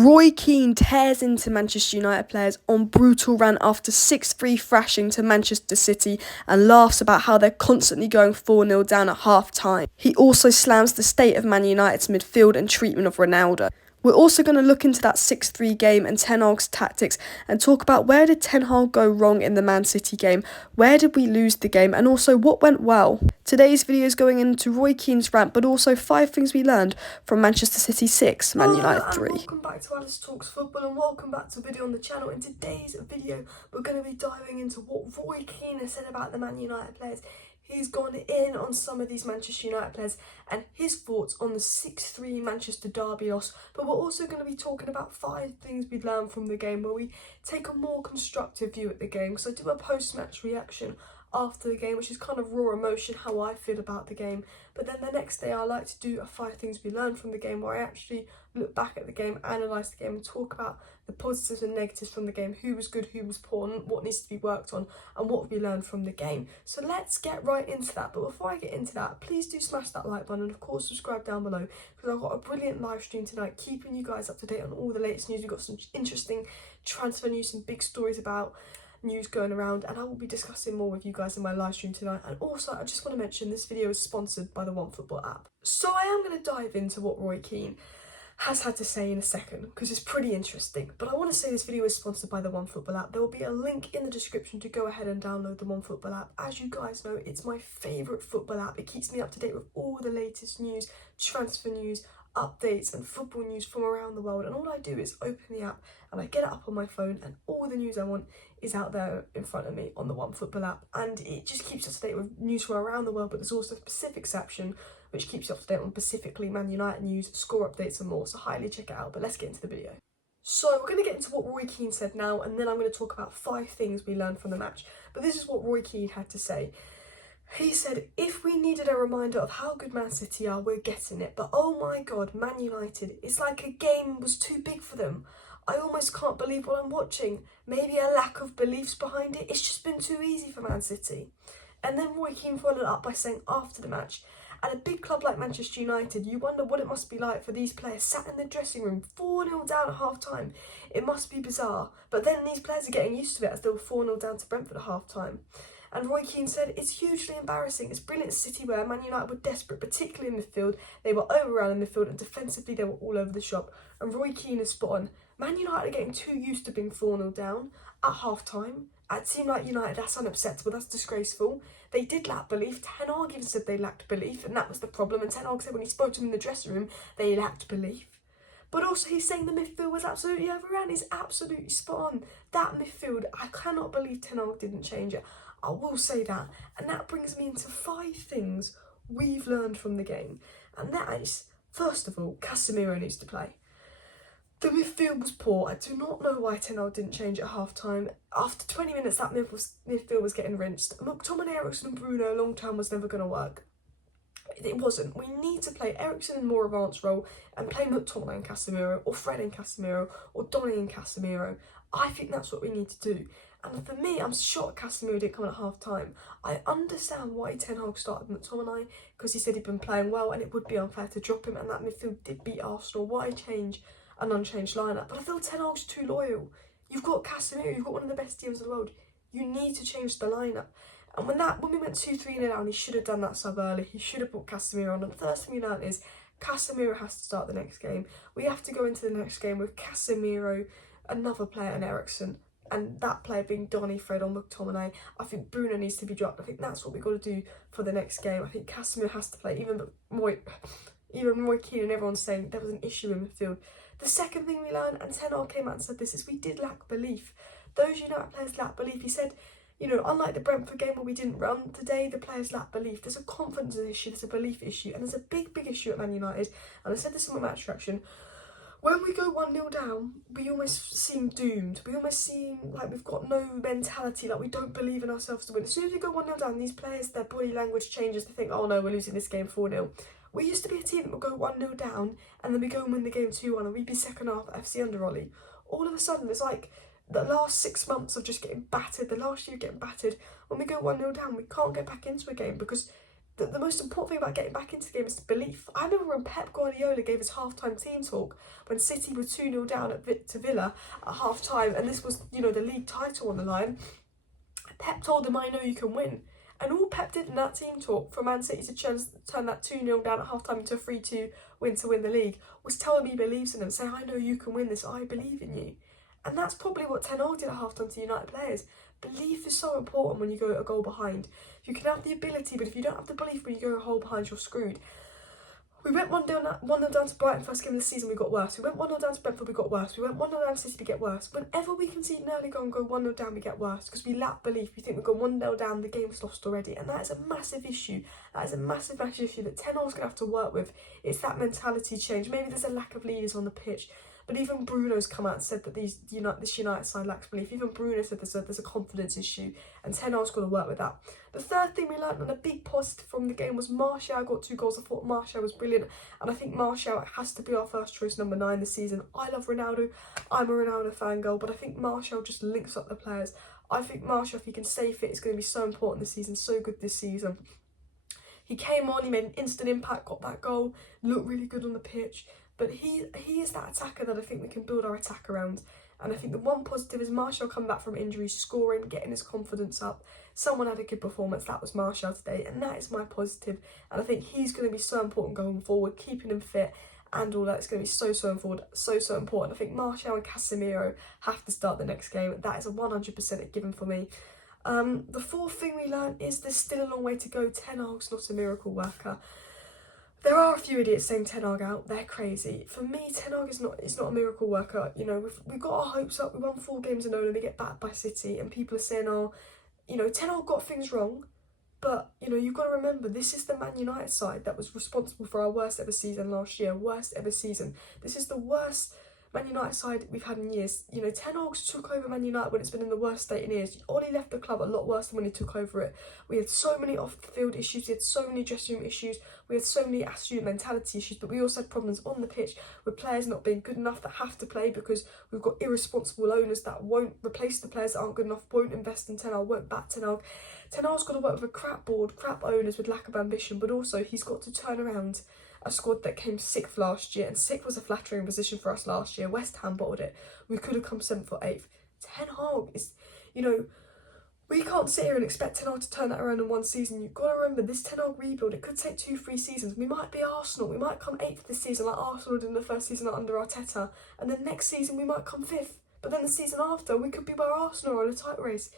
Roy Keane tears into Manchester United players on brutal rant after 6-3 thrashing to Manchester City and laughs about how they're constantly going 4-0 down at half-time. He also slams the state of Man United's midfield and treatment of Ronaldo. We're also going to look into that 6-3 game and Ten Hag's tactics and talk about where did Ten Hag go wrong in the Man City game, where did we lose the game, and also what went well. Today's video is going into Roy Keane's rant, but also 5 things we learned from Manchester City 6, Man United 3. Welcome back to Alice Talks Football and welcome back to a video on the channel. In today's video, we're going to be diving into what Roy Keane has said about the Man United players. He's gone in on some of these Manchester United players and his thoughts on the 6-3 Manchester derby loss. But we're also going to be talking about 5 things we learned from the game, where we take a more constructive view at the game. So I do a post-match reaction after the game, which is kind of raw emotion, how I feel about the game. But then the next day I like to do a 5 things we learned from the game, where I actually look back at the game, analyse the game and talk about the positives and negatives from the game, who was good, who was poor, and what needs to be worked on and what we learned from the game. So let's get right into that. But before I get into that, please do smash that like button and of course subscribe down below, because I've got a brilliant live stream tonight keeping you guys up to date on all the latest news. We've got some interesting transfer news, some big stories about news going around, and I will be discussing more with you guys in my live stream tonight. And also I just want to mention this video is sponsored by the OneFootball app. So I am going to dive into what Roy Keane has had to say in a second, because it's pretty interesting. But I want to say this video is sponsored by the OneFootball app. There will be a link in the description to go ahead and download the OneFootball app. As you guys know, it's my favourite football app. It keeps me up to date with all the latest news, transfer news, updates and football news from around the world. And all I do is open the app and I get it up on my phone, and all the news I want is out there in front of me on the OneFootball app. And it just keeps us up to date with news from around the world, but there's also a specific section which keeps you up to date on specifically Man United news, score updates and more, so highly check it out. But let's get into the video. So we're going to get into what Roy Keane said now, and then I'm going to talk about 5 things we learned from the match. But this is what Roy Keane had to say. He said, if we needed a reminder of how good Man City are, we're getting it. But oh my god, Man United, it's like a game was too big for them. I almost can't believe what I'm watching. Maybe a lack of beliefs behind it. It's just been too easy for Man City. And then Roy Keane followed up by saying after the match, at a big club like Manchester United, you wonder what it must be like for these players sat in the dressing room 4-0 down at half-time. It must be bizarre. But then these players are getting used to it as they were 4-0 down to Brentford at half-time. And Roy Keane said, it's hugely embarrassing. It's brilliant City where Man United were desperate, particularly in midfield. They were overrun in midfield and defensively they were all over the shop. And Roy Keane is spot on. Man United are getting too used to being 4-0 down at half-time. At a team like United, that's unacceptable, that's disgraceful. They did lack belief. Ten Hag even said they lacked belief, and that was the problem. And Ten Hag said when he spoke to them in the dressing room, they lacked belief. But also he's saying the midfield was absolutely overrun. He's absolutely spot on. That midfield, I cannot believe Ten Hag didn't change it. I will say that. And that brings me into 5 things we've learned from the game. And that is, first of all, Casimiro needs to play. The midfield was poor. I do not know why Ten Hag didn't change at half-time. After 20 minutes, that midfield was getting rinsed. McTominay, Eriksen and Bruno long-term was never going to work. It wasn't. We need to play Eriksen in a more advanced role and play McTominay and Casemiro, or Fred and Casemiro, or Donny and Casemiro. I think that's what we need to do. And for me, I'm shocked Casemiro didn't come in at half-time. I understand why Ten Hag started McTominay, because he said he'd been playing well and it would be unfair to drop him, and that midfield did beat Arsenal. Why change an unchanged lineup? But I feel Ten Hag's too loyal. You've got Casemiro, you've got one of the best teams in the world. You need to change the lineup. And when we went 2-3 down, he should have done that sub early. He should have put Casemiro on. And the first thing we learned is Casemiro has to start the next game. We have to go into the next game with Casemiro, another player, and Eriksen, and that player being Donny, Fred or McTominay. I think Bruno needs to be dropped. I think that's what we've got to do for the next game. I think Casemiro has to play. Even Roy Keane and everyone's saying there was an issue in midfield. The second thing we learned, and Ten Hag came out and said this, is we did lack belief. Those United players lack belief. He said, you know, unlike the Brentford game where we didn't run, today the players lack belief. There's a confidence issue, there's a belief issue, and there's a big issue at Man United. And I said this in my match reaction. When we go 1-0 down, we almost seem doomed. We almost seem like we've got no mentality, like we don't believe in ourselves to win. As soon as we go 1-0 down, these players, their body language changes. They think, oh no, we're losing this game 4-0. We used to be a team that would go 1-0 down and then we go and win the game 2-1 and we'd be second half at FC under Ollie. All of a sudden, it's like the last 6 months of just getting battered, the last year getting battered. When we go 1-0 down, we can't get back into a game because the most important thing about getting back into the game is the belief. I remember when Pep Guardiola gave his half-time team talk when City were 2-0 down to Villa at half-time, and this was, you know, the league title on the line. Pep told them, "I know you can win." And all Pep did in that team talk for Man City to turn that 2-0 down at half-time into a 3-2 win to win the league was tell them he believes in them, say, "I know you can win this, I believe in you." And that's probably what Ten Hag did at half-time to United players. Belief is so important when you go a goal behind. You can have the ability, but if you don't have the belief when you go a goal behind, you're screwed. We went 1-0 down to Brighton first game of the season, we got worse. We went 1-0 down to Brentford, we got worse. We went 1-0 down to City, we get worse. Whenever we concede an early goal and go 1-0 down, we get worse because we lack belief. We think we've gone 1-0 down, the game's lost already. And that is a massive issue. That is a massive issue that Ten Hag's going to have to work with. It's that mentality change. Maybe there's a lack of leaders on the pitch. But even Bruno's come out and said that this United side lacks belief. Even Bruno said there's a confidence issue, and Ten Hag's got to work with that. The third thing we learned, and a big positive from the game, was Martial got 2 goals. I thought Martial was brilliant, and I think Martial has to be our first choice number 9 this season. I love Ronaldo. I'm a Ronaldo fangirl, but I think Martial just links up the players. I think Martial, if he can stay fit, is going to be so important this season, so good this season. He came on, he made an instant impact, got that goal, looked really good on the pitch. But he is that attacker that I think we can build our attack around. And I think the one positive is Martial coming back from injury, scoring, getting his confidence up. Someone had a good performance, that was Martial today, and that is my positive. And I think he's going to be so important going forward, keeping him fit and all that is going to be so important. I think Martial and Casimiro have to start the next game. That is a 100% a given for me. The fourth thing we learned is there's still a long way to go. Ten Hag's not a miracle worker. There are a few idiots saying Ten Hag out. They're crazy. For me, Ten Hag is not a miracle worker. You know, we've got our hopes up. We won 4 games in a row and we get backed by City, and people are saying, "Oh, you know, Ten Hag got things wrong." But you know, you've got to remember, this is the Man United side that was responsible for our worst ever season last year. Worst ever season. This is the worst Man United side we've had in years. You know, Ten Hag took over Man United when it's been in the worst state in years. Oli left the club a lot worse than when he took over it. We had so many off-the-field issues, we had so many dressing room issues, we had so many attitude mentality issues, but we also had problems on the pitch with players not being good enough that have to play because we've got irresponsible owners that won't replace the players that aren't good enough, won't invest in Ten Hag, won't back Ten Hag. Ten Hag's got to work with a crap board, crap owners with lack of ambition, but also he's got to turn around a squad that came 6th last year, and 6th was a flattering position for us last year. West Ham bottled it. We could have come 7th or 8th. Ten Hag is, you know, we can't sit here and expect Ten Hag to turn that around in one season. You've got to remember, this Ten Hag rebuild, it could take 2-3 seasons. We might be Arsenal. We might come 8th this season like Arsenal did in the first season under Arteta, and then next season we might come 5th. But then the season after, we could be where Arsenal are in a title race.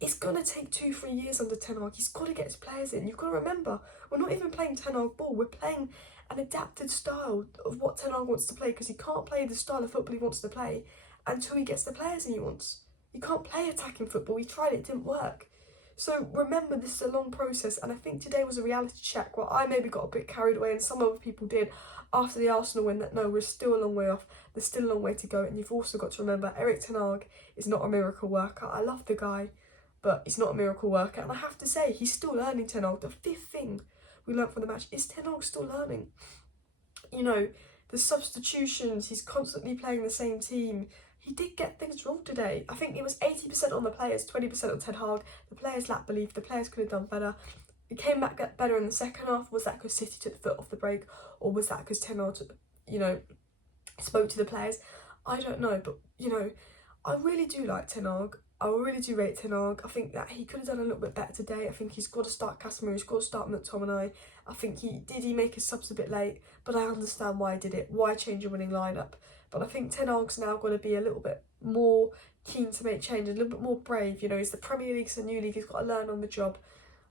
It's going to take 2-3 years under Ten Hag. He's got to get his players in. You've got to remember, we're not even playing Ten Hag ball. We're playing an adapted style of what Ten Hag wants to play, because he can't play the style of football he wants to play until he gets the players he wants. You can't play attacking football. We tried it didn't work. So remember, this is a long process, and I think today was a reality check where I maybe got a bit carried away and some other people did after the Arsenal win, that no, we're still a long way off. There's still a long way to go, and you've also got to remember, Erik Ten Hag is not a miracle worker. I love the guy, but he's not a miracle worker, and I have to say, he's still learning. Ten Hag. The 5th thing we learned from the match is Ten Hag still learning. You know, the substitutions, he's constantly playing the same team. He did get things wrong today. I think it was 80% on the players, 20% on Ten Hag. The players lacked belief. The players could have done better. It came back better in the second half. Was that because City took the foot off the brake, or was that because Ten Hag, you know, spoke to the players? I don't know, but you know, I really do like Ten Hag. I really do rate Ten Hag. I think that he could have done a little bit better today. I think he's got to start Casemiro, he's got to start McTominay. I think he make his subs a bit late, but I understand why he did it. Why change a winning lineup? But I think Ten Hag's now got to be a little bit more keen to make changes, a little bit more brave. You know, it's the Premier League, it's a new league, he's got to learn on the job.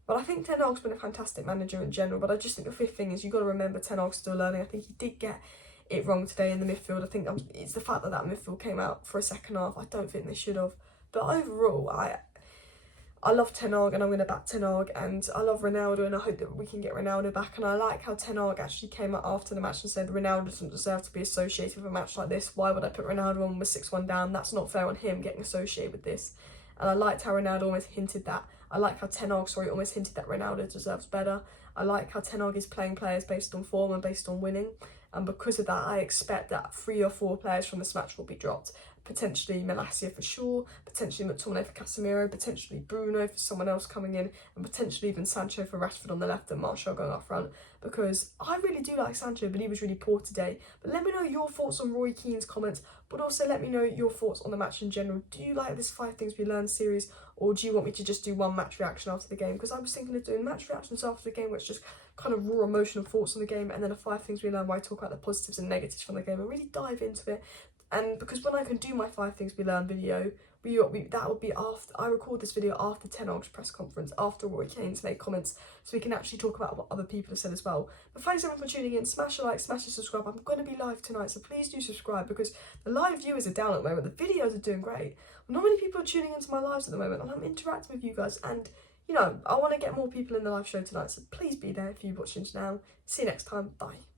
But I think Ten Hag's been a fantastic manager in general. But I just think the 5th thing is you've got to remember Ten Hag's still learning. I think he did get it wrong today in the midfield. I think it's the fact that midfield came out for a second half. I don't think they should have. But overall, I love Ten Hag, and I'm going to back Ten Hag, and I love Ronaldo, and I hope that we can get Ronaldo back. And I like how Ten Hag actually came out after the match and said Ronaldo doesn't deserve to be associated with a match like this. Why would I put Ronaldo on with 6-1 down? That's not fair on him getting associated with this. And I liked how Ronaldo almost hinted that. I like how Ten Hag, almost hinted that Ronaldo deserves better. I like how Ten Hag is playing players based on form and based on winning. and because of that I expect that 3 or 4 players from this match will be dropped. Potentially Malacia for sure, potentially McTominay for Casemiro, potentially Bruno for someone else coming in, and potentially even Sancho for Rashford on the left and Martial going up front, because I really do like Sancho, but he was really poor today. But let me know your thoughts on Roy Keane's comments, but also let me know your thoughts on the match in general. Do you like this 5 Things We Learned series, or do you want me to just do one match reaction after the game? Because I was thinking of doing match reactions after the game, which just kind of raw emotional thoughts on the game, and then a 5 Things We Learned where I talk about the positives and negatives from the game and really dive into it. And because when I can do my 5 Things We Learned video, that would be after I record this video after Ten Hag's press conference, after Roy Keane's made comments, so we can actually talk about what other people have said as well. But thanks everyone for tuning in. Smash a like, smash a subscribe. I'm going to be live tonight, so please do subscribe, because the live viewers are down at the moment. The videos are doing great. Not many people are tuning into my lives at the moment, and I'm interacting with you guys, and you know, I want to get more people in the live show tonight, so please be there if you're watching now. See you next time. Bye.